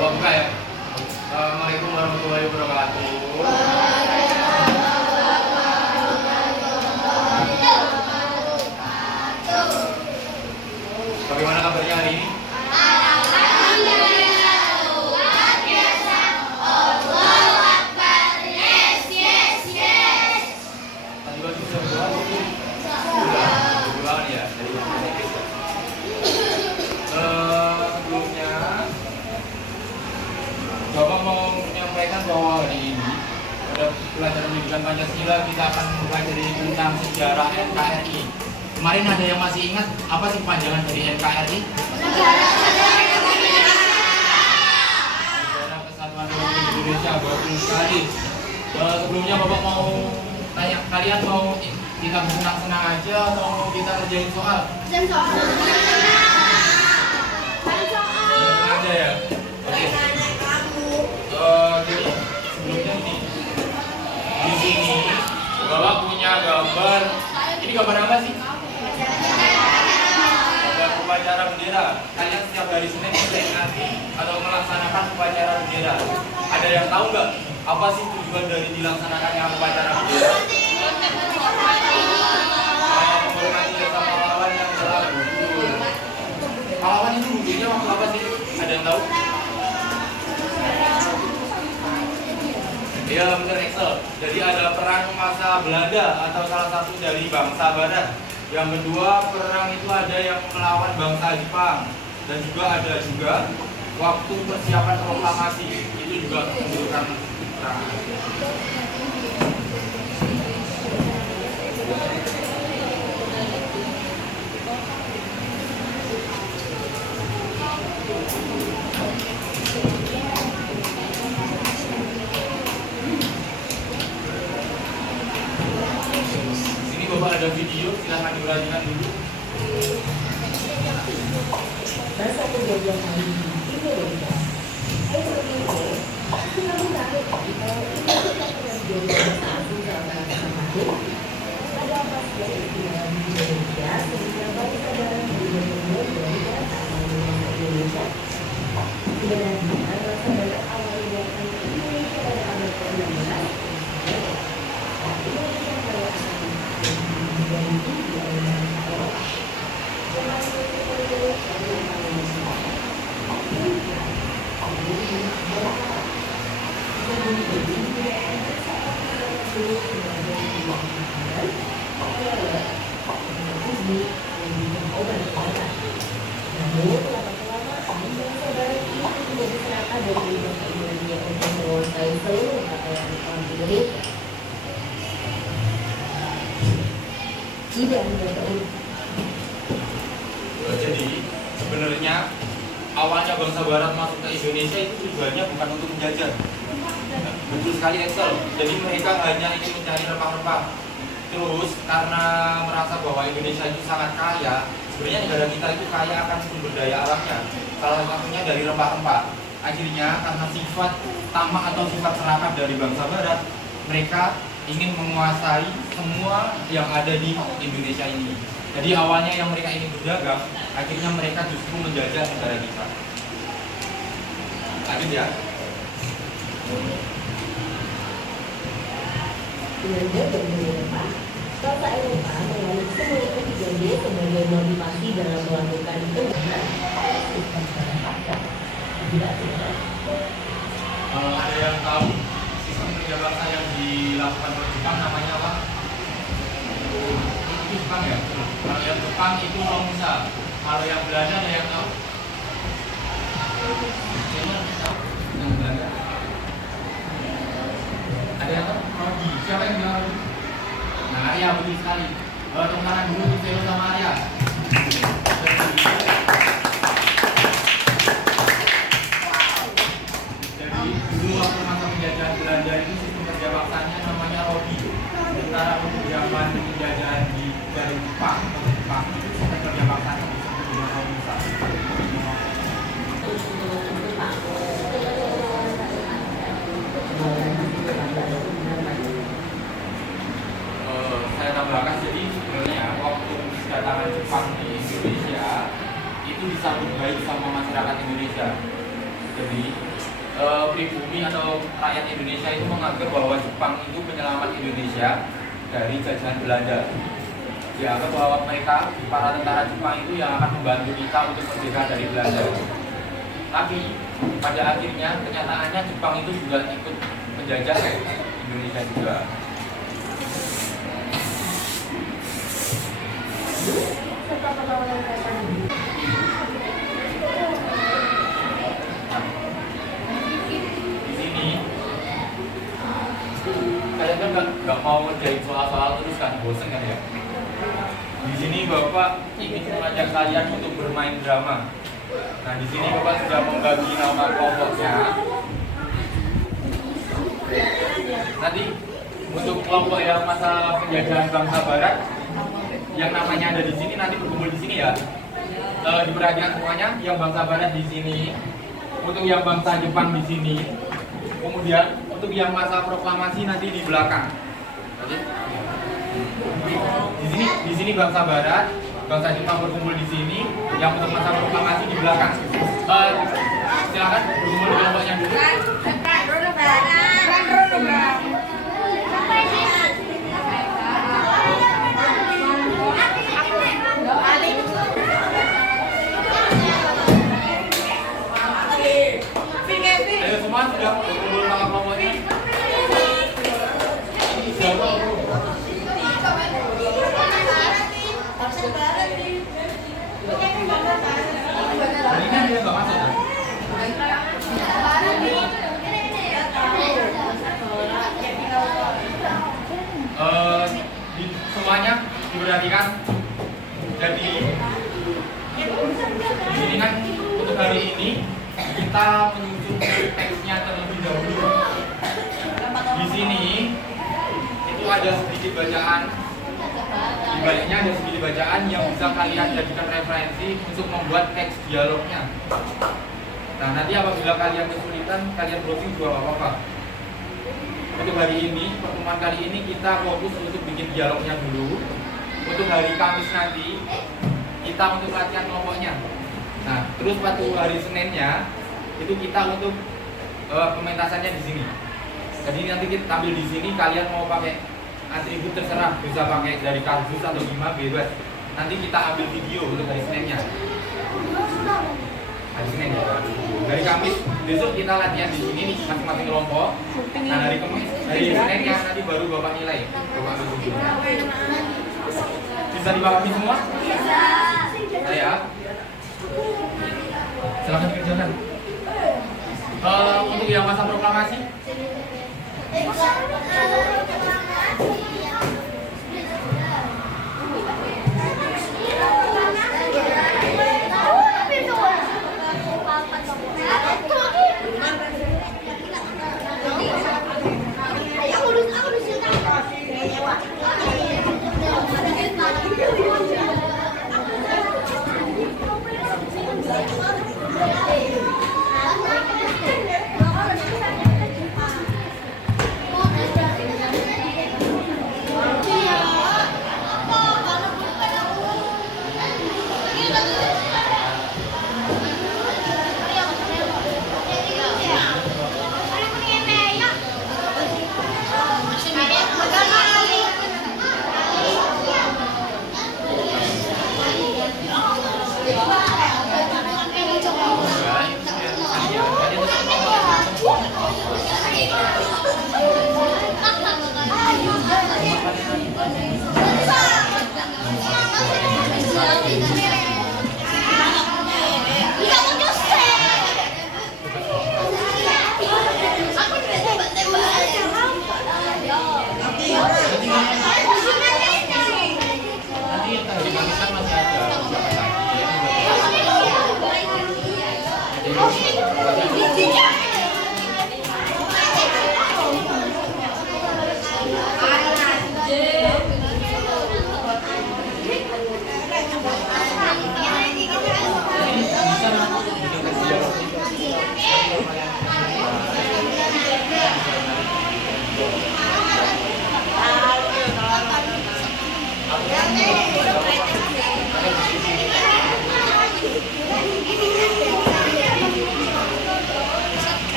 Coba buka ya. Assalamualaikum warahmatullahi wabarakatuh. Bagaimana kabarnya hari ini? Sebelumnya Bapak mau menyampaikan bahwa hari ini pada pelajaran pendidikan Pancasila kita akan mempelajari tentang sejarah NKRI. Kemarin ada yang masih ingat apa sih panjangan dari NKRI? Negara Kesatuan Republik Indonesia. Betul sekali. Sebelumnya Bapak mau tanya, kalian mau kita bersenang-senang aja atau mau kita kerjain soal? Aja ya. Oke. Jadi sebelumnya di sini Bapak punya gambar. Ini gambar apa sih? Gambar upacara bendera. Kalian setiap hari Senin nanti atau melaksanakan upacara bendera. Ada yang tahu nggak apa sih tujuan dari dilaksanakannya upacara bendera? Menghormati jasa pahlawan yang telah gugur. Pahlawan itu gugurnya waktu apa sih? Ada yang tahu? Iya benar Excel. Jadi ada perang masa Belanda atau salah satu dari bangsa Barat. Yang kedua perang itu ada yang melawan bangsa Jepang. Dan juga ada waktu persiapan proklamasi itu juga menunjukkan perang. Bapak ada video, silahkan dilanjutkan dulu. Masa kejadian hari ini Indonesia. Kita menarik ada apa sih di dalam Indonesia sehingga bangsa dalam dari perasaan Indonesia. Sebenarnya rasa barat awal dibuatkan Indonesia pada abad ke-16. Jadi sebenarnya awalnya bangsa Barat masuk ke Indonesia itu tujuannya bukan untuk menjajah. Betul sekali Excel. Jadi mereka hanya ingin mencari rempah-rempah. Terus karena merasa bahwa Indonesia itu sangat kaya, sebenarnya negara kita itu kaya akan sumber daya alamnya. Salah satunya dari rempah-rempah. Akhirnya karena sifat tamak atau sifat serakah dari bangsa Barat, mereka ingin menguasai semua yang ada di Indonesia ini. Jadi awalnya yang mereka ingin berdagang, akhirnya mereka justru menjajah negara kita. Lanjut ya. Belanda dan Eropa, bangsa Eropa mengalami semua kejadian sebagai motivasi dalam melakukan penjajahan. Ada yang tahu sistem kerja bangsa yang dilakukan oleh Jepang namanya apa? Itu Jepang ya? Kalau yang Jepang itu Romusa. Kalau yang Belanda ada yang tahu? Siapa yang tahu? Yang Belanda? Ada yang tahu? Rodi. Siapa yang bilang Rodi? Nah, Arya betul sekali. Tepuk tangan dulu untuk Velo sama Arya. Jadi dulu waktu masa penjajahan Belanda itu sistem kerja bangsanya namanya Rodi. Sementara untuk zaman penjajahan dari Jepang itu sistem kerja bangsanya disebut dengan Romusa. Saya tambahkan, jadi sebenarnya waktu kedatangan Jadi pribumi atau rakyat Indonesia itu menganggap bahwa Jepang itu penyelamat Indonesia dari jajahan Belanda. Dianggap bahwa mereka, para tentara Jepang itu yang akan membantu kita untuk merdeka dari Belanda. Tapi pada akhirnya kenyataannya Jepang itu juga ikut menjajah Indonesia juga. Serta perlawanan mereka Di sini kalian kan nggak mau ngerjain soal-soal terus kan, bosen kan ya? Di sini Bapak ingin mengajak kalian untuk bermain drama. Nah, di sini Bapak sudah membagi nama kelompoknya. Nanti untuk kelompok yang masa penjajahan bangsa Barat, yang namanya ada di sini nanti berkumpul di sini ya. Diperhatikan semuanya, yang bangsa Barat di sini, untuk yang bangsa Jepang di sini, kemudian untuk yang masa proklamasi nanti di belakang. Di sini bangsa Barat, bangsa Jepang berkumpul di sini, yang untuk masa proklamasi di belakang. Silakan berkumpul di kelompoknya dulu. Ayo semua sudah berkumpul sama kelompoknya. Ini kan dia nggak masuk kan? Semuanya diperhatikan. Jadi di sini kan untuk hari ini kita menyusun teksnya terlebih dahulu. Di sini itu ada sedikit bacaan. Di baliknya ada sedikit bacaan yang bisa kalian jadikan referensi untuk membuat teks dialognya. Nah, nanti apabila kalian kesulitan, kalian browsing juga nggak apa-apa. Untuk hari ini, pertemuan kali ini kita fokus untuk bikin dialognya dulu. Untuk hari Kamis nanti, kita untuk latihan kelompoknya. Nah, terus waktu hari Seninnya, itu kita untuk pementasannya di sini. Jadi nanti kita tampil di sini, kalian mau pakai atribut terserah, bisa pakai dari kardus atau gimana bebas. Nanti kita ambil video untuk hari Seninnya. Hari Senin ya. Dari Kamis besok kita latihan di sini nih masing-masing kelompok. Nah, hari Kamis, hari Seninnya nanti baru Bapak nilai. Bapak video. Bisa dipahami semua? Bisa. Saya. Silakan dikerjakan. Untuk yang masa proklamasi.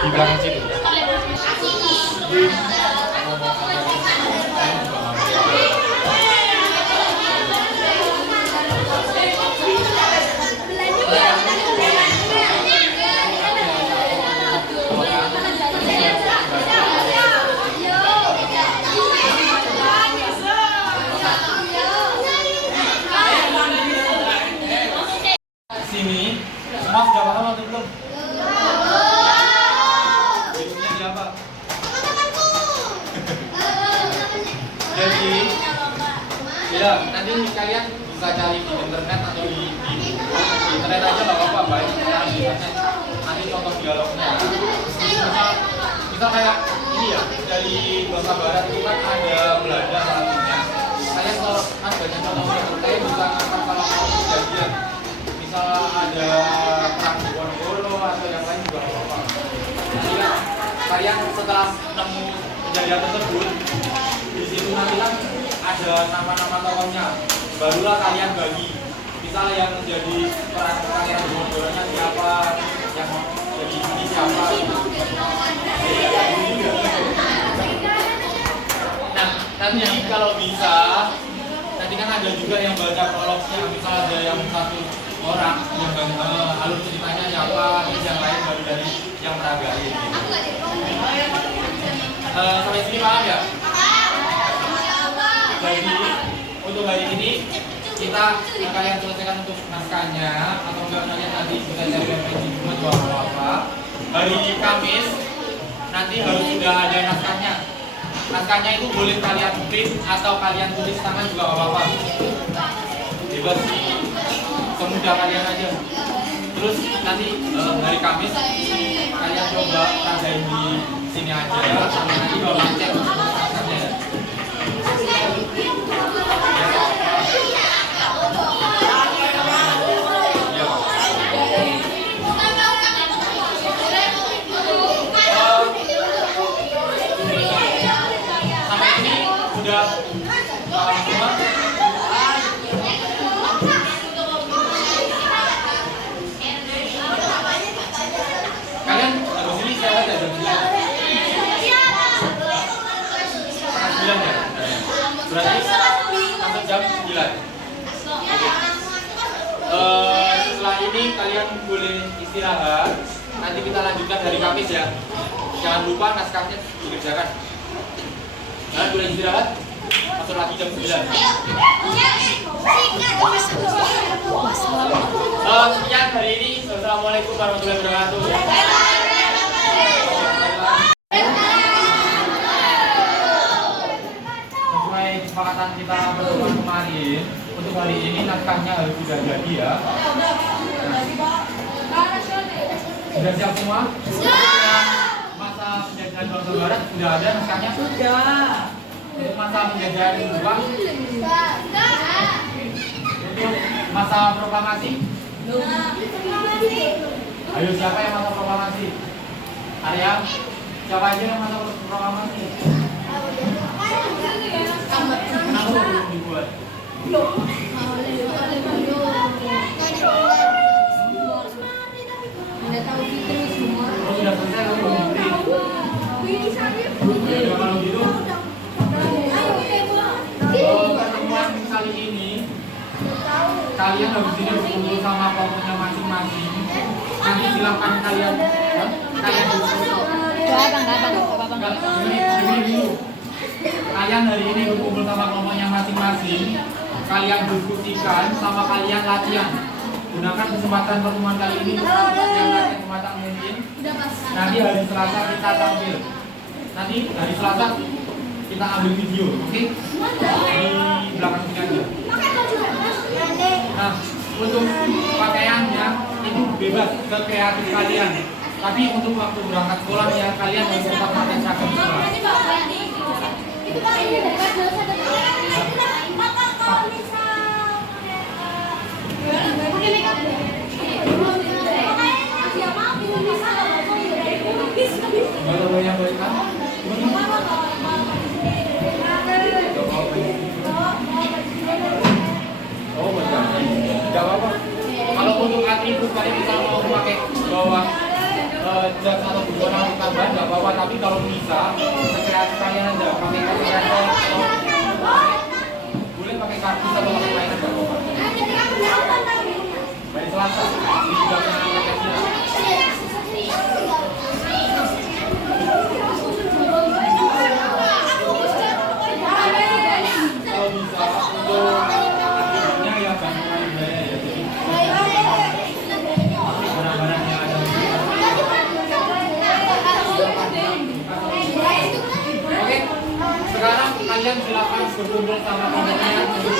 Di belakang situ. Sini, semua sudah paham atau belum? Hidupnya siapa? Jadi, ya nanti kalian bisa cari di internet atau di internet aja nggak apa-apa, baik di internet. Nanti contoh dialognya. Misal kayak ini ya, dari bahasa barat itu kan ada Belanda salah satunya. Kalian kalau kan banyak contohnya, kalian bisa ngangkat salah satu kejadian. Misal ada perang di Diponegoro atau yang lain juga nggak apa-apa. Nanti kan kalian setelah nemu kejadian tersebut, di situ nanti kan ada nama-nama tokohnya. Barulah kalian bagi. Misal yang menjadi peran pangeran Diponegoro-nya siapa, yang jadi ini siapa. Nah, nanti kalau bisa, nanti kan ada juga yang baca prolognya. Misal ada yang satu orang yang alur ceritanya siapa, terus yang lain baru dari yang meragain. Sampai sini paham ya? Jadi untuk hari ini kita kalian selesaikan untuk naskahnya atau enggak kalian nanti bisa cari referensi cuma jual apa. Hari Kamis nanti harus sudah ada naskahnya. Naskahnya itu boleh kalian print atau kalian tulis tangan juga nggak apa-apa. Bebas sih, semudah kalian aja. Terus nanti hari Kamis kalian coba kerjain di sini aja. Nanti bapak cek naskahnya. Sampai ini sudah paham semua? Kalian habis ini saya ada jam 9. Setengah 9 ya? Berarti sampai jam 9. Setelah ini kalian boleh istirahat. Nanti kita lanjutkan hari Kamis ya. Jangan lupa naskahnya dikerjakan. Kalian boleh istirahat. Masuk lagi jam 9. Sekian hari ini. Assalamualaikum warahmatullahi wabarakatuh. Sesuai kesepakatan kita pertemuan kemarin, untuk hari ini naskahnya harus sudah jadi ya. Sudah siap semua? Masa penjajahan bangsa barat sudah ada naskahnya? Sudah. Untuk masa penjajahan Jepang? Untuk masa proklamasi? Ayo siapa yang masa proklamasi? Arya? Siapa aja yang masa proklamasi? Kenapa belum dibuat? Oh, sudah selesai tapi belum diberi. Ya, kalau gitu pertemuan kali ini kalian habis ini berkumpul sama kelompoknya masing-masing. Nanti silakan kalian dengerin dulu. Kalian hari ini berkumpul sama kelompoknya masing-masing. Kalian diskusikan sama kalian latihan. Gunakan kesempatan pertemuan kali ini yang latihan semacam mungkin. Nanti hari Selasa kita tampil. Nanti hari Selasa kita ambil video, oke? Di belakang sini aja. Nah, untuk pakaiannya itu bebas ke kreatif kalian. Tapi untuk waktu berangkat sekolah ya kalian harus tetap pakai seragam sekolah. Itu kan ini dari kelas 1 kalau misal pakai makeup siapa bisa Kalau banyak kan? Oh betul. Tidak apa-apa. Kalau untuk atribut kalian bisa mau pakai bawa jas atau bukan tambahan nggak apa-apa. Tapi kalau bisa sekreatif kalian aja pakai kacamata atau boleh pakai kardus atau pakai mainan nggak apa-apa. Hari Selasa ini juga pernah pakai kacamata. Kalau bisa untuk atributnya ya gantungan budaya ya. Jadi barang-barang yang ada. Oke, sekarang kalian silakan berkumpul sama teman-teman untuk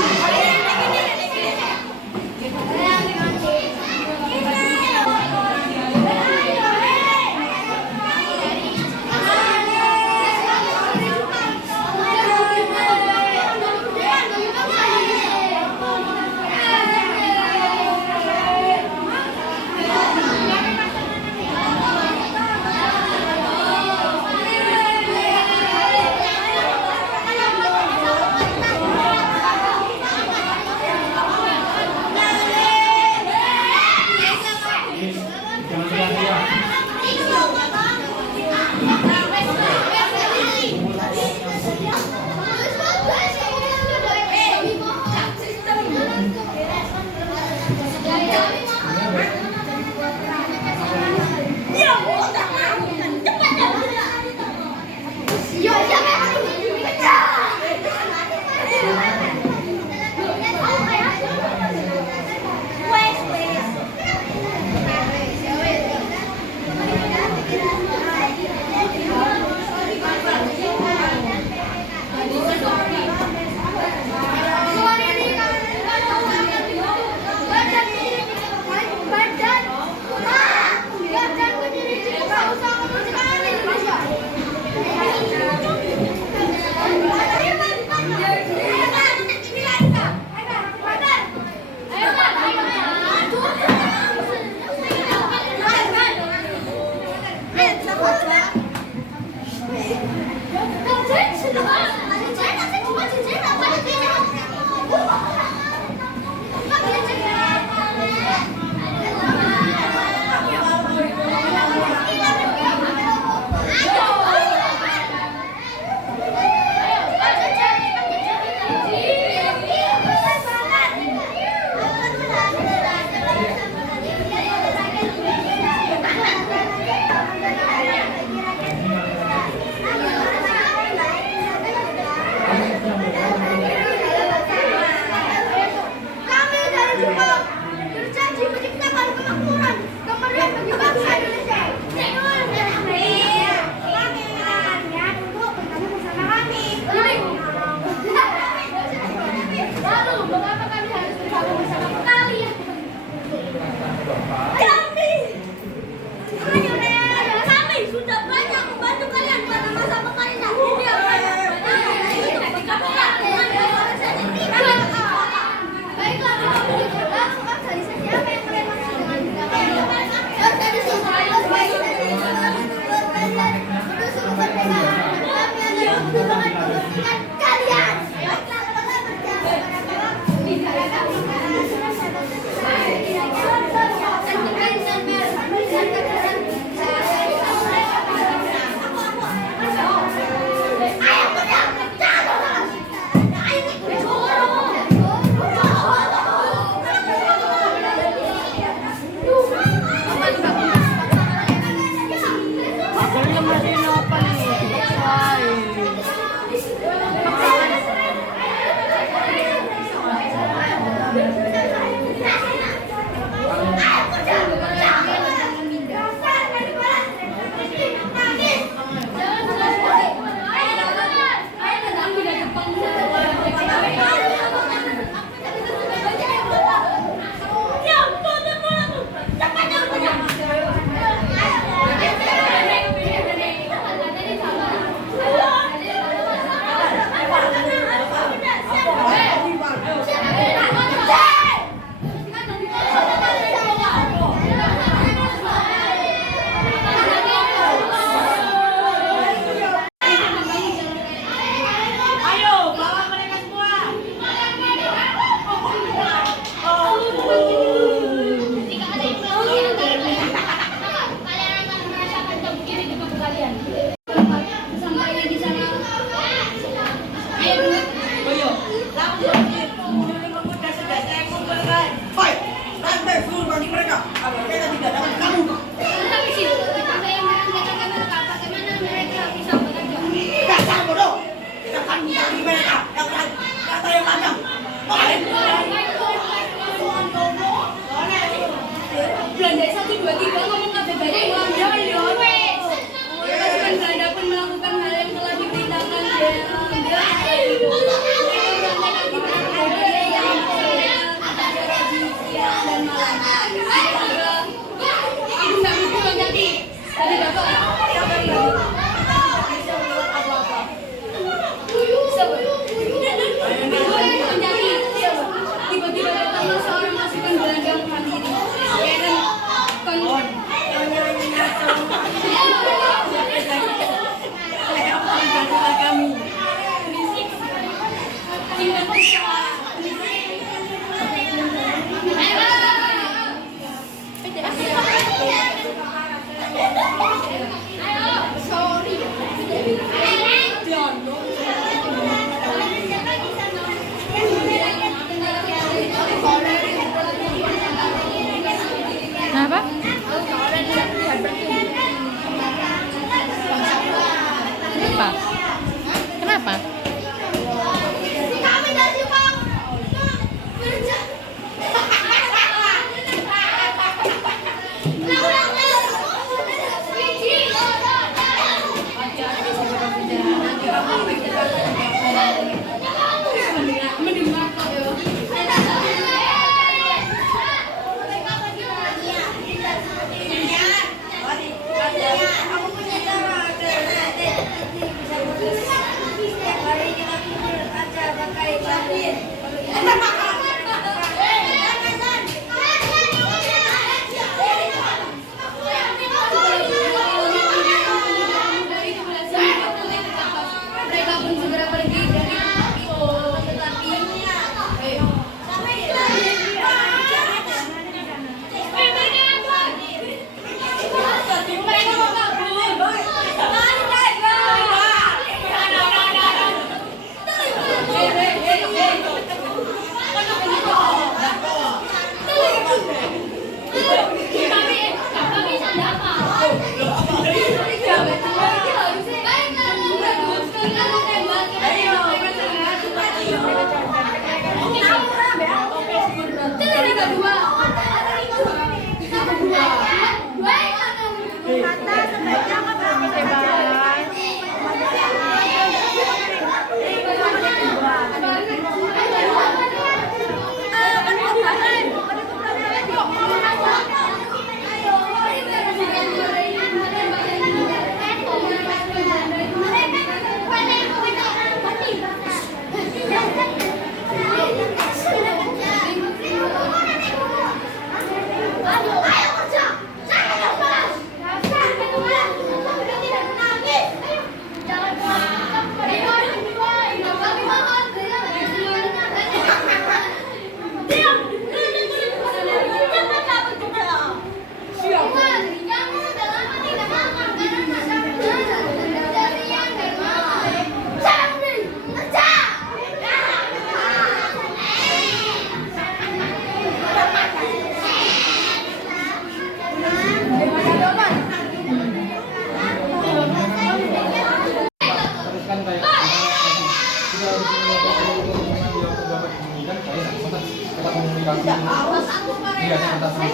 Iya, kertas ini.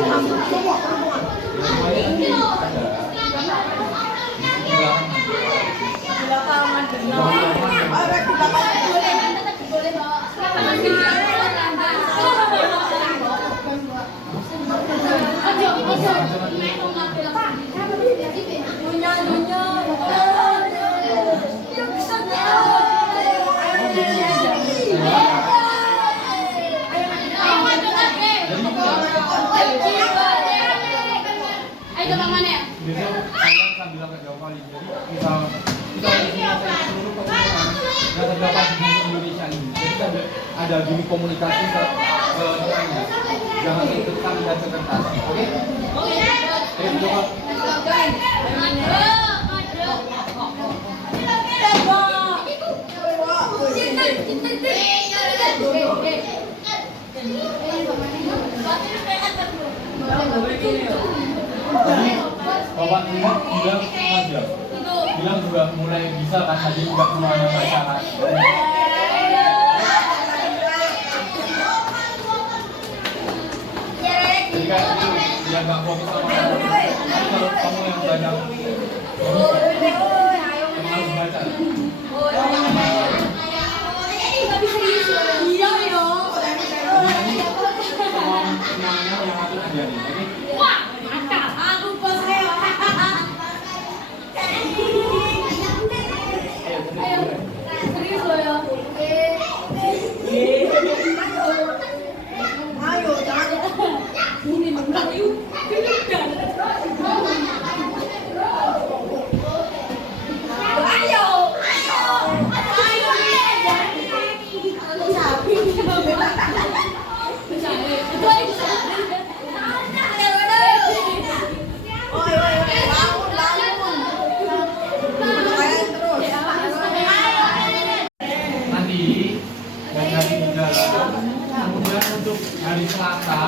Semuanya nanti ada. Biasanya kalian sambil agak jauh kali, jadi kita menyelesaikan seluruh pertemuan yang terdapat di bumi Indonesia ini. Jadi sambil ada gini komunikasi semuanya. Jangan kita lihat ke kertas, oke? Ayo coba. Bapak lihat bilang aja, bilang juga mulai bisa kan tadi nggak semuanya baca kan. Jadi kan itu biar nggak fokus sama kamu. Tapi kalau kamu yang banyak kamu harus baca. Semuanya yang aku ajarin, oke? Kemudian untuk hari Selasa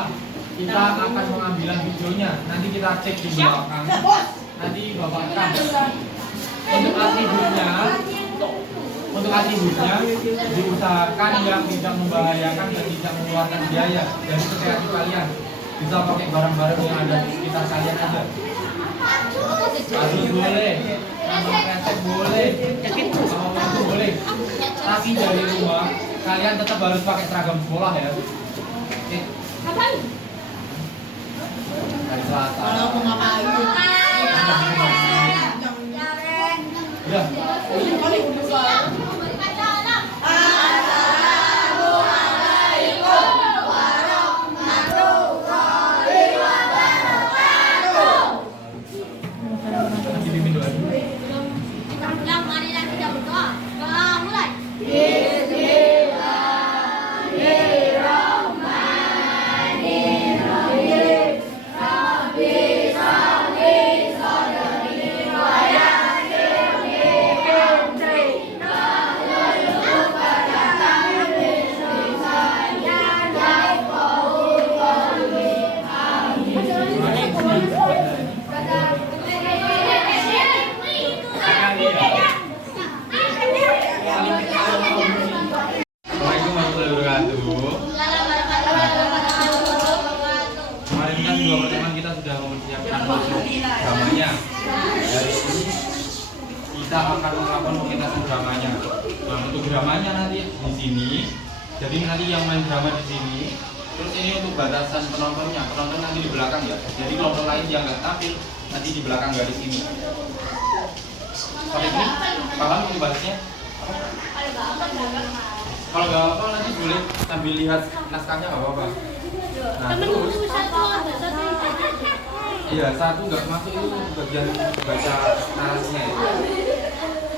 kita akan pengambilan videonya. Nanti kita cek di belakang. Nanti Bapak akan untuk atributnya diusahakan yang tidak membahayakan dan tidak mengeluarkan biaya dari kesehatan kalian. Bisa pakai barang-barang yang ada di sekitar kalian aja. Kasus boleh, kantong kresek boleh, sama itu boleh. Tapi dari rumah kalian tetap harus pakai seragam sekolah ya. Oke. Hari Selasa. Ya. Kemarin kan dua pertemuan kita sudah mempersiapkan dramanya. Dari ini kita akan melakukan pementasan dramanya. Nah, untuk dramanya nanti di sini. Jadi nanti yang main drama di sini. Terus ini untuk batasan penontonnya. Penonton nanti di belakang ya. Jadi kelompok lain yang nggak tampil nanti di belakang garis ini. Sampai ini paham ini bahasnya? Kalau nggak apa nanti boleh sambil lihat naskahnya nggak apa-apa. Nah, terus iya, satu nggak masuk itu bagian baca narasinya ya.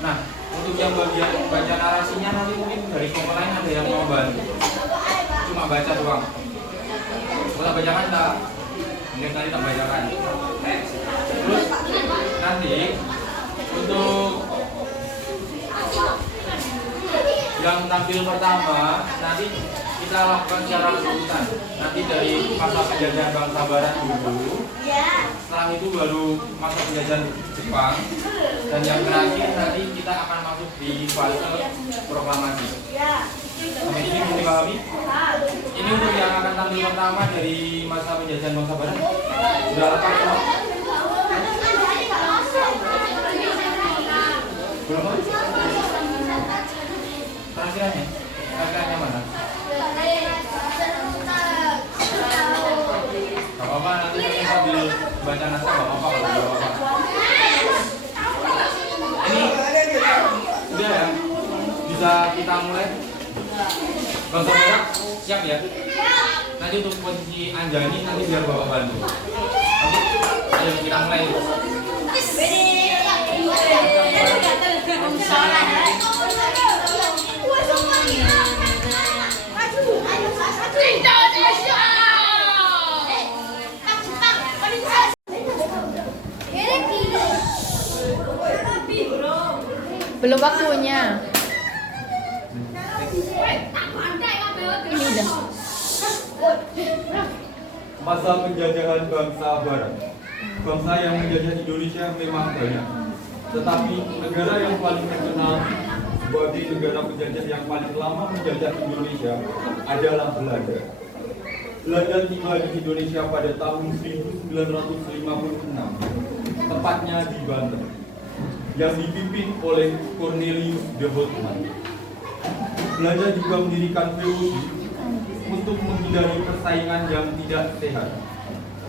Nah, untuk yang bagian baca narasinya nanti mungkin dari kelompok lain ada yang mau bantu. Cuma baca doang. Kalau bacakan tak? Mungkin tadi tak bacakan. Terus nanti untuk yang tampil pertama nanti kita lakukan secara urutan. Nanti dari masa penjajahan bangsa Barat dulu, setelah itu baru masa penjajahan Jepang, dan yang terakhir nanti kita akan masuk di fase proklamasi. Sampai sini bisa dipahami? Ini untuk yang akan tampil pertama dari masa penjajahan bangsa Barat. Sudah lengkap semua? Belum? Terakhirannya? Terakhirannya mana? Gak apa-apa, nanti kita sambil baca naskah gak apa-apa kalau gak apa-apa. Ini sudah ya? Bisa kita mulai? Bangsa Barat siap ya? Nanti untuk posisi Anjani nanti biar Bapak bantu. Oke? Ayo kita mulai. Belum waktunya. Ini udah. Masa penjajahan bangsa Barat. Bangsa yang menjajah Indonesia memang banyak. Tetapi negara yang paling terkenal sebagai negara penjajah yang paling lama menjajah Indonesia adalah Belanda. Belanda tiba di Indonesia pada tahun 1956, tepatnya di Banten, yang dipimpin oleh Cornelius de Houtman. Belanda juga mendirikan VOC untuk menghindari persaingan yang tidak sehat.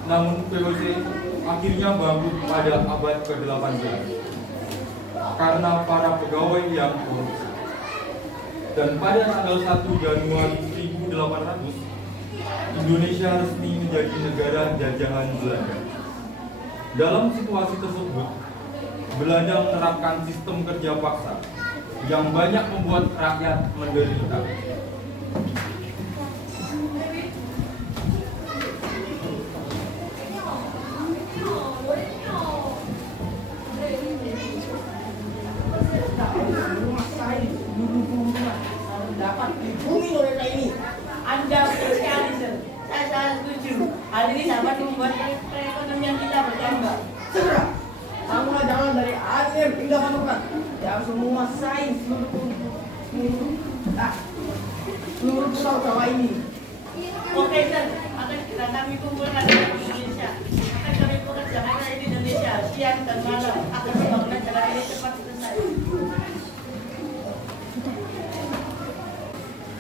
Namun VOC akhirnya bangkrut pada abad ke-18 karena para pegawai yang korupsi. Dan pada tanggal 1 Januari 1800, Indonesia resmi menjadi negara jajahan Belanda. Dalam situasi tersebut, Belanda menerapkan sistem kerja paksa yang banyak membuat rakyat menderita. Dapat dihubungi oleh ini. Anda sosialisir. Saya sangat setuju. Hal ini dapat membuat perekonomian kita bertambah. Segera, bangunlah jalan dari akhir hingga Panokan. Yang semua sains seluruh pulau Jawa ini. Oke, Sir. Akan segera kami kumpulkan di Indonesia. Akan kami pekerjakan di Indonesia siang dan malam. Agar pembangunan jalan ini cepat selesai.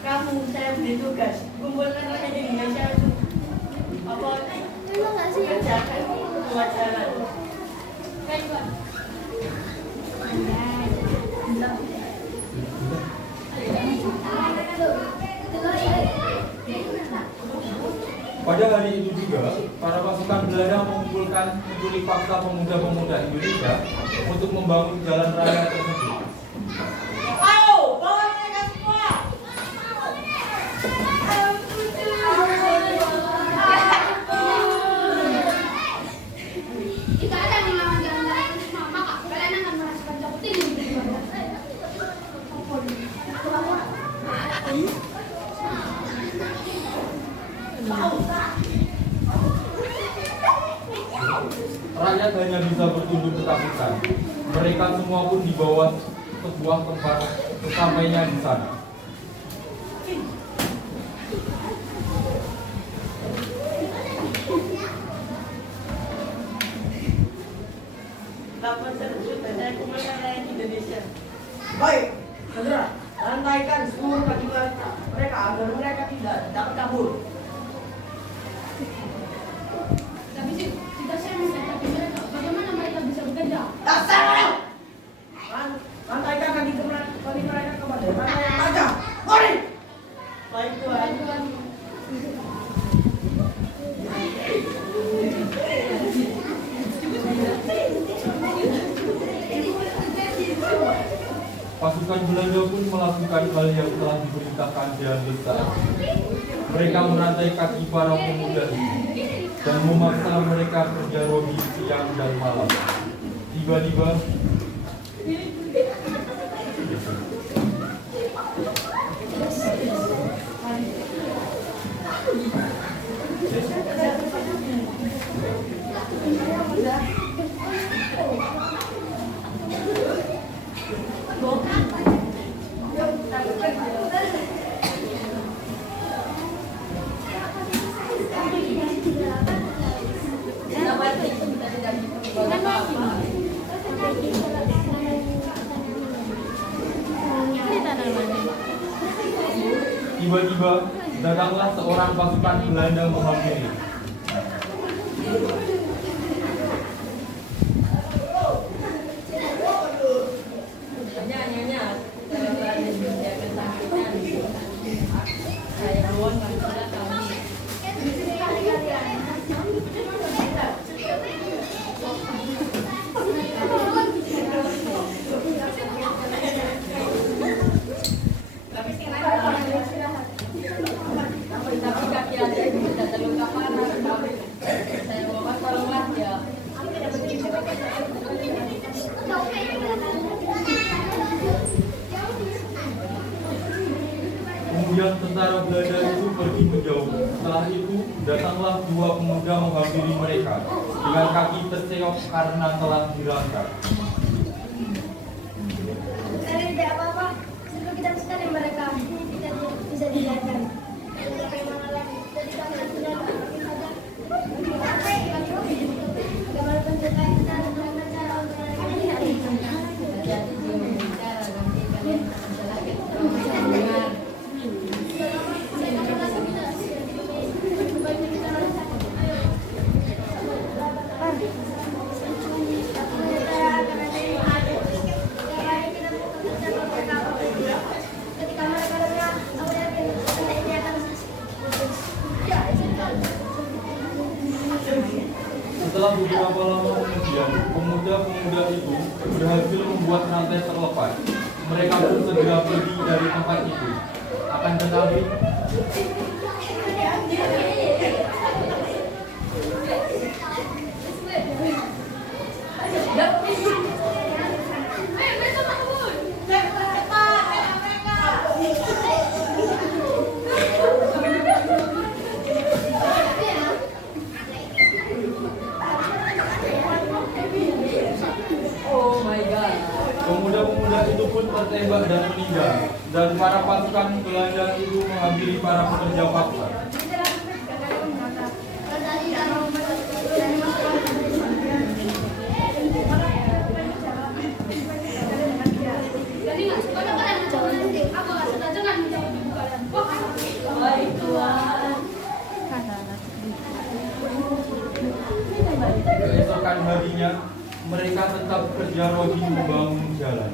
Kamu, saya beri tugas. Kumpulkan rakyat Indonesia kerjakan buat jalan. Pada hari itu juga, para pasukan Belanda menculik paksa pemuda-pemuda Indonesia untuk membangun jalan raya tersebut. Ayo, bawa mereka semua. Jika ada yang melawan jalan-jalan Islam, maka kalian akan merasakan jauh tinggi di dunia. Rakyat hanya bisa bertunduk ketakutan. Mereka semua pun dibawa ke sebuah tempat sesampainya di sana. Laporan tersebut saya kumpulkan rakyat Indonesia. Baik, segera rantaikan seluruh kaki mereka agar mereka tidak dapat kabur. Tapi sih, jika saya menghadapi mereka, bagaimana mereka bisa bekerja? Dasar orang! Rantaikan kaki mereka kepada mana yang tajam. Mari! Baik, Tuhan. Pasukan Belanda pun melakukan hal yang telah diperintahkan dan besar. Mereka merantai kaki para pemuda itu dan memaksa mereka kerja rogi siang dan malam. Tiba-tiba Tiba-tiba datanglah seorang pasukan Belanda menghampiri. Nyonya, kalau Belanda menjaga kesakitan, saya mohon bantulah kami. Tapi kaki aja tidak terluka parah. Saya mohon tolonglah ya. Kemudian tentara Belanda itu pergi menjauh. Setelah itu datanglah dua pemuda menghampiri mereka dengan kaki terseok karena telah dirangkak. Karena tidak apa-apa, sebelum kita sekali mereka kita bisa dijaga. Jadi kami sudah saja. Agama penjaga kita dengan cara untuk Hati-hati jika berbicara, nanti kalian salah dengar. ketika mereka dengar, aku yakin ini akan Setelah beberapa lama kemudian, pemuda-pemuda itu berhasil membuat rantai terlepas. Mereka pun segera pergi dari tempat itu. Akan tetapi, Oh my god. pemuda-pemuda itu pun tertembak dan meninggal. Dan para pasukan Belanda itu menghampiri para pekerja paksa. Jadi nggak suka kalian menjawab nanti. Aku nggak suka jangan menjawab ibu kalian. Baik Tuhan. Keesokan harinya, mereka tetap kerja rodi membangun jalan.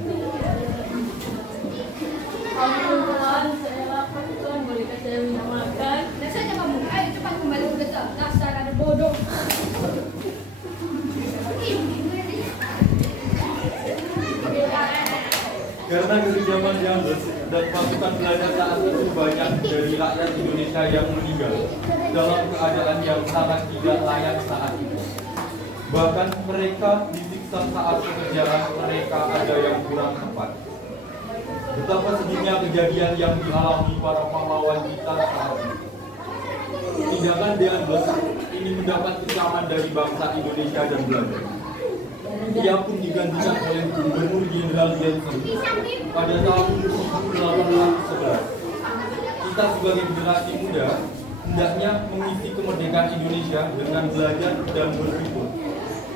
Ampun Tuhan, saya lapar Tuhan, bolehkah saya minta makan? Dasarnya kamu, ayo cepat kembali ke desa. Dasar ada bodoh. Karena kekejaman Jambes dan pasukan Belanda saat itu banyak dari rakyat Indonesia yang meninggal dalam keadaan yang sangat tidak layak saat itu. Bahkan mereka disiksa saat pekerjaan mereka ada yang kurang tepat. Betapa sedihnya kejadian yang dialami para pahlawan kita saat itu. Tindakan Jambes ini mendapat kecaman dari bangsa Indonesia dan Belanda. Ia pun digantikan oleh Gubernur Jenderal Jensen pada tahun 1811. Kita sebagai generasi muda hendaknya mengisi kemerdekaan Indonesia dengan belajar dan bersyukur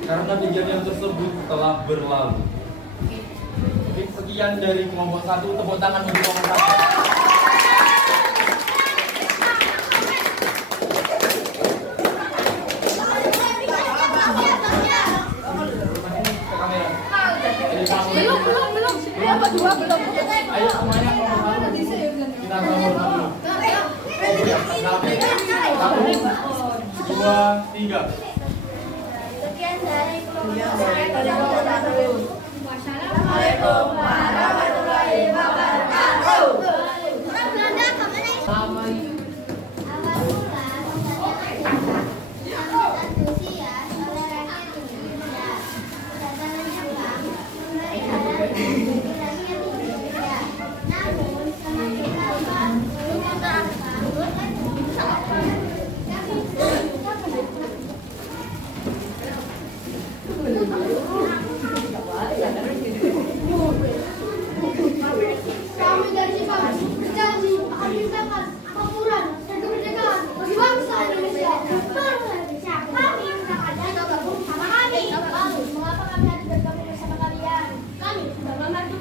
karena kejadian tersebut telah berlalu. Oke, sekian dari kelompok 1, tepuk tangan untuk kelompok 1. Belum. Yang kedua belum. Ayo semuanya kelompok 1. Kita kelompok 1. 1, 2, 3. Sekian dari kelompok Assalamualaikum warahmatullahi wabarakatuh. Orang Belanda kemana? Sama Awal mula sangat antusias oleh rakyat Indonesia. Kedatangan Jepang memelihara rakyat Indonesia. Namun semakin lama Jepang kami dari Jepang berjanji akan menciptakan kemakmuran dan kemerdekaan bagi bangsa Indonesia. Kami akan bergabung sama kami. Lalu, mengapa kami harus bergabung bersama kalian? Kami sudah membantu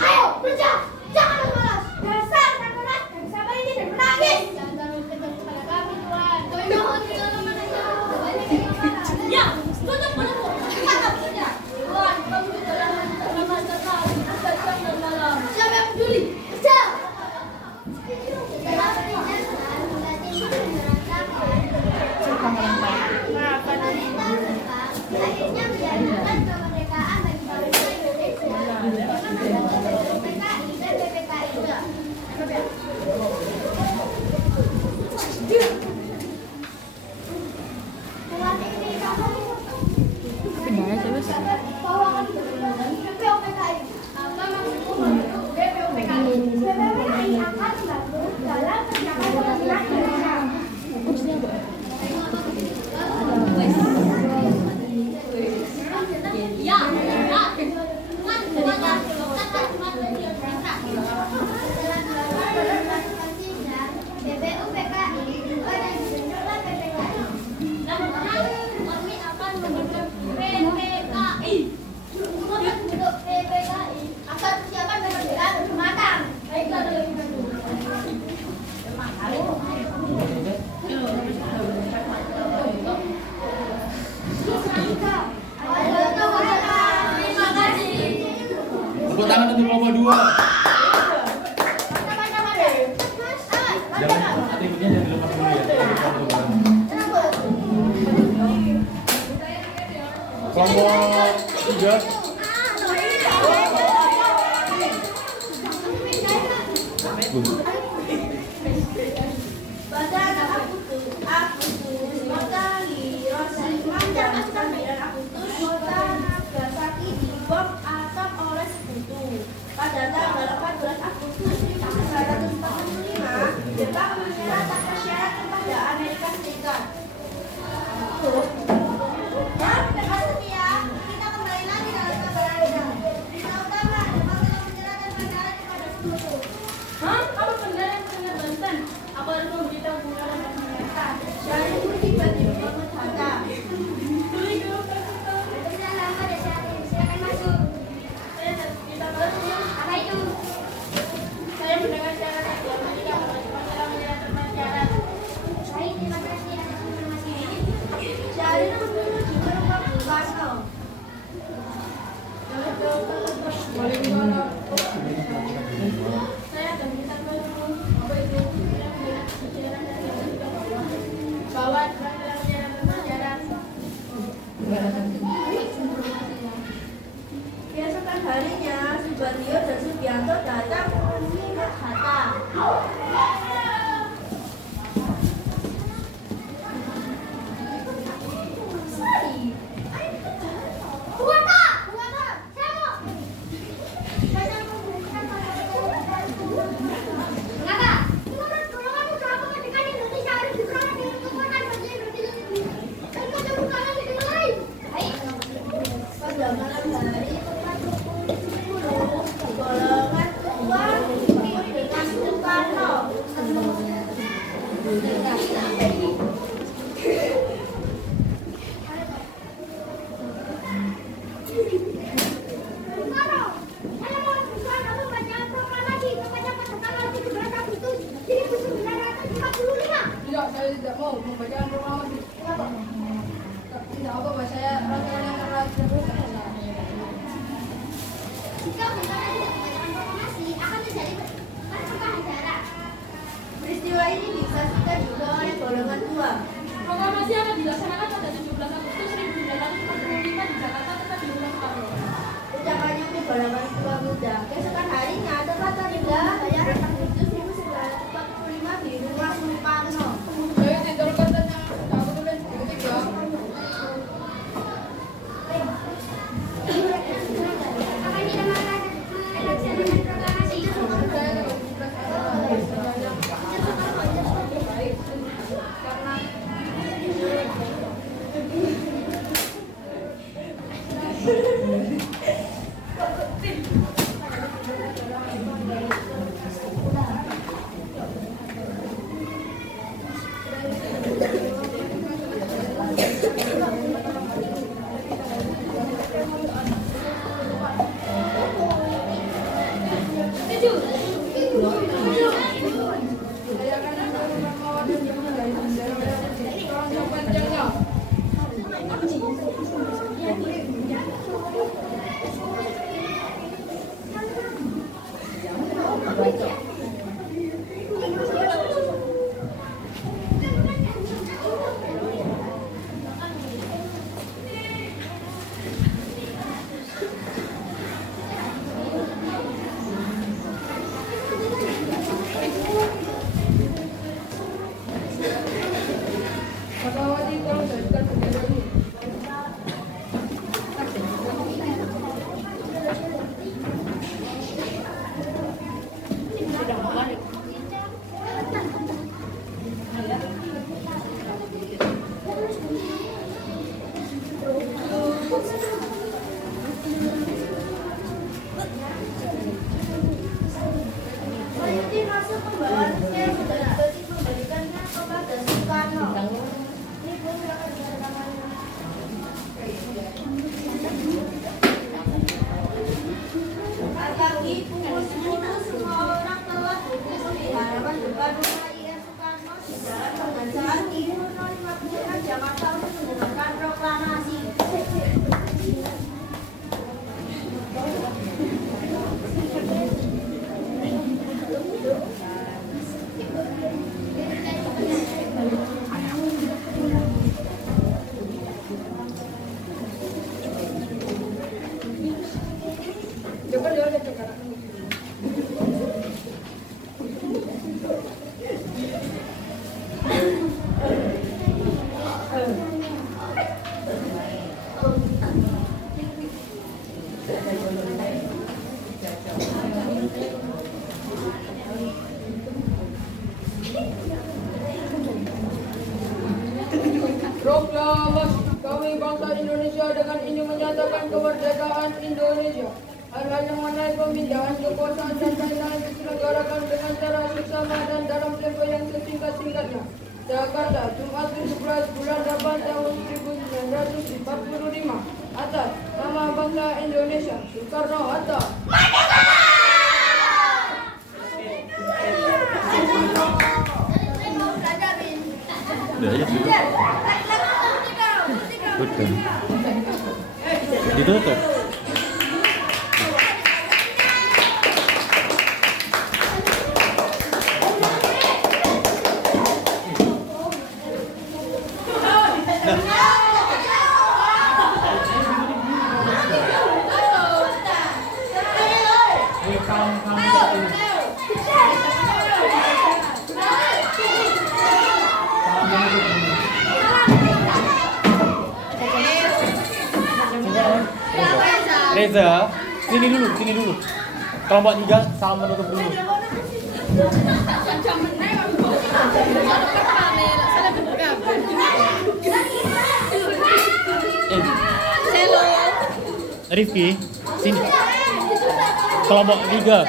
Ayo, kerja! Jangan malas! Dasar tak keras dan sabar ini dan menangis! Jangan terlalu ketat kepada kami, Tuhan. Kami mohon tolong mereka. Ya, tutup mulutmu. Kata kerja. Tuhan, kami berjalan dalam masa kami. Siang dan malam. Siapa yang peduli? Kerja! Akhirnya menjadikan kemerdekaan bagi bangsa Indonesia. PKI dan BPKI. BPKI akan membantu dalam pencapaian kemerdekaan Indonesia. Tepuk tangan untuk kelompok 2. Jangan atributnya jangan dilepas dulu ya. Kelompok 3. Pada tanggal 14 Agustus 1945, Jepang menyerahkan persyarat kepada Amerika Serikat. Terima kasih ya. Kita kembali lagi dalam kabar Anda. Berita utama, Jepang telah menyerahkan persyarat kepada sekutu. Hah? Kamu benar yang sangat Banten? Aku harus memberitahu Bunga dan mereka. Syarif tiba di Mahmud Hatta. Sudah lama ya Syarif, silakan masuk. Kita baru. Apa itu? Saya mendengar syarat yang Amerika Jepang telah menyerahkan persyarat. Baik, terima kasih atas informasi ini. Syarif menuju ke rumah Bung Karno. Saya akan beritahu apa itu bahwa Jepang telah menyerahkan persyarat. Keesokan harinya, Subandio dan Subianto datang ke Hatta. Pada malam hari, tepat pukul 10, golongan tua dipimpin dengan Soekarno. Soekarno, saya mohon Soekarno membaca proklamasi kepada pada tanggal 13 Agustus 1945. Tidak, saya tidak mau membaca proklamasi. Kenapa? Tidak apa-apa, saya rakyat yang keras. Jika Bung Karno tidak membacakan proklamasi, akan terjadi perpecahan daerah. Peristiwa ini disaksikan juga oleh golongan tua. Proklamasi akan dilaksanakan pada 17 Agustus 1945 di Jakarta tepat di Rumah Soekarno. Ucapannya untuk golongan tua muda. Keesokan harinya, tepat pada 13 Agustus 1945 di rumah Soekarno. Saya tidak katanya, aku tulis ketiga. Akan tidak melaksanakan proklamasi itu. baca. Fatmawati, tolong jelaskan penjelasan ini. Peneliti masuk pembahasan yang berarti memberikannya kepada Soekarno. Ini pun akan diadakan. Pagi pukul 10 semua orang telah berkumpul di halaman depan rumah IR Soekarno di Jalan Pengajian Timur 050 Jakarta untuk mendengarkan proklamasi. Coba dia lihat sekarang. Proklamasi kami bangsa Indonesia dengan ini menyatakan kemerdekaan Indonesia. Hal-hal yang menaik pemindahan kekuasaan dan lain-lain diselenggarakan dengan cara seksama dan dalam tempo yang sesingkat-singkatnya. Jakarta, Jumat 17 bulan 8 tahun 1945. Atas nama bangsa Indonesia, Soekarno-Hatta. Udah. Ditutup. Reza, sini dulu. Kelompok 3 salam menutup dulu. Rifki, sini. Kelompok 3.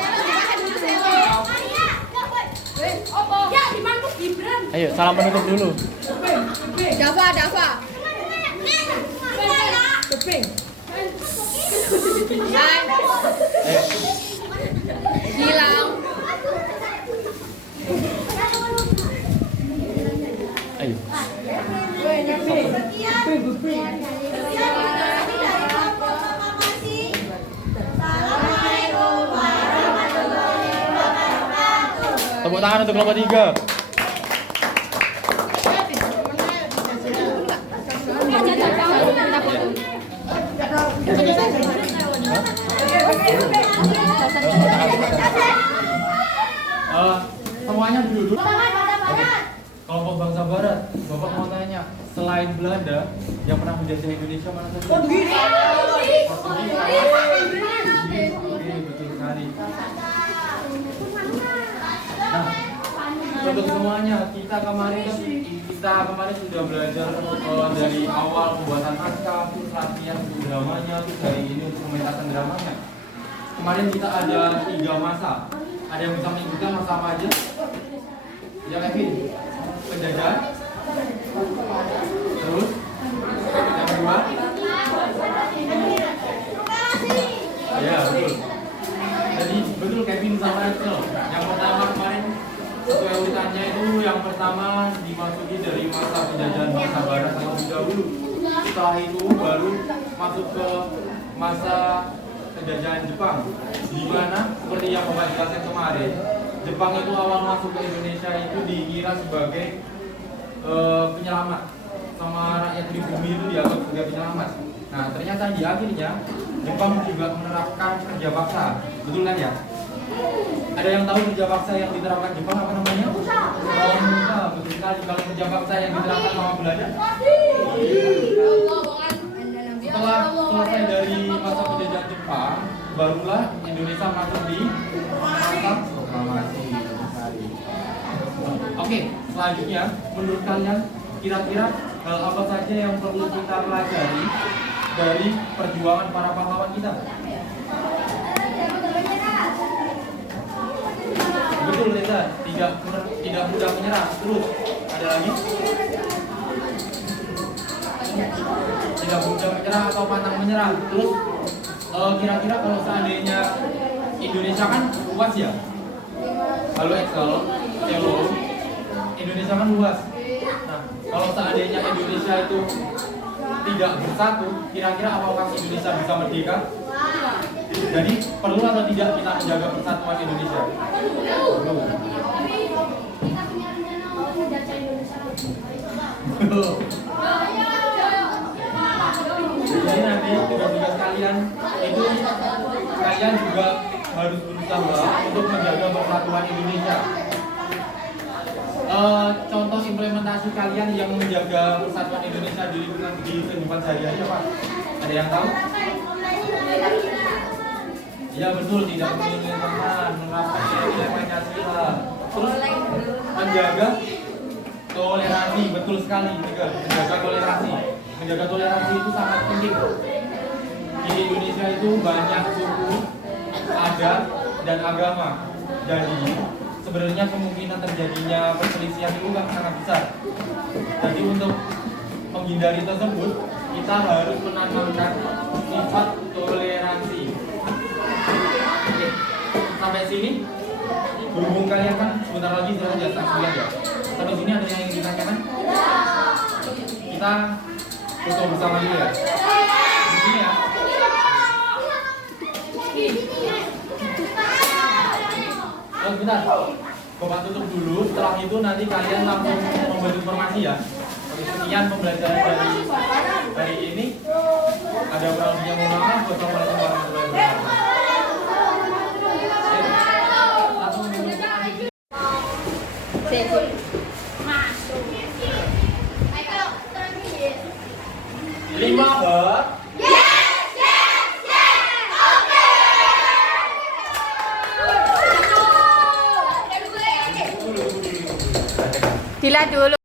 Ayo, salam menutup dulu. Dava. Hilang. Ayo. Tepuk tangan untuk kelompok 3. Semuanya dulu. Kelompok bangsa Barat, Bapak mau tanya, selain Belanda yang pernah menjajah Indonesia mana saja? Portugis. Oke, betul sekali. Nah, untuk semuanya kita kemarin sudah belajar dari awal pembuatan naskah, terus latihan untuk dramanya, terus hari ini untuk pementasan dramanya. Kemarin kita ada 3 masa. Ada yang bisa menyebutkan masa apa aja? Ya Kevin, penjajahan. Terus yang kedua? Ya betul. Jadi betul Kevin sama Excel. Yang pertama kemarin sesuai urutannya itu yang pertama dimasuki dari masa penjajahan bangsa Barat terlebih dahulu. Setelah itu baru masuk ke masa penjajahan Jepang, di mana seperti yang Bapak jelaskan kemarin, Jepang itu awal masuk ke Indonesia itu dikira sebagai penyelamat, sama rakyat di bumi itu dianggap sebagai penyelamat. Nah ternyata di akhirnya Jepang juga menerapkan kerja paksa, betul kan ya? Ada yang tahu kerja paksa yang diterapkan Jepang apa namanya? Musa, betul sekali. Kalau kerja paksa yang diterapkan sama Belanda? Setelah selesai dari masa penjajahan Jepang, barulah Indonesia masuk di masa proklamasi. Oke, selanjutnya menurut kalian kira-kira hal apa saja yang perlu kita pelajari dari perjuangan para pahlawan kita? Betul Reza, tidak mudah menyerah. Terus ada lagi? Tidak mudah menyerah atau pantang menyerah. Terus kira-kira kalau seandainya Indonesia kan luas ya. Halo Excel, hello. Indonesia kan luas. Nah, kalau seandainya Indonesia itu tidak bersatu, kira-kira apakah Indonesia bisa merdeka? Jadi perlu atau tidak kita menjaga persatuan Indonesia? Perlu. Kita punya rencana untuk menjajah Indonesia. Jadi nanti tugas-tugas kalian itu kalian juga harus berusaha untuk menjaga persatuan Indonesia. Contoh implementasi kalian yang menjaga persatuan Indonesia di lingkungan di kehidupan sehari-hari apa? Ada yang tahu? Ya betul, tidak memilih teman, menerapkan nilai Pancasila, terus menjaga toleransi, betul sekali juga menjaga toleransi. Menjaga toleransi itu sangat penting. Di Indonesia itu banyak suku, adat, dan agama. Jadi sebenarnya kemungkinan terjadinya perselisihan itu sangat besar. Jadi untuk menghindari tersebut, kita harus menanamkan sifat toleransi. Oke, sampai sini berhubung kalian kan sebentar lagi sudah jam 9 ya. Sampai sini ada yang ingin ditanyakan? Kita foto bersama dulu ya. Di sini ya. Oh, bentar. Bapak tutup dulu. Setelah itu nanti kalian langsung membuat informasi ya. Oke, sekian pembelajaran dari hari ini. Ada kurang lebihnya mohon maaf. Wassalamualaikum warahmatullahi wabarakatuh. Masuk. Ayo, terus. 5 ber. Dila dulu.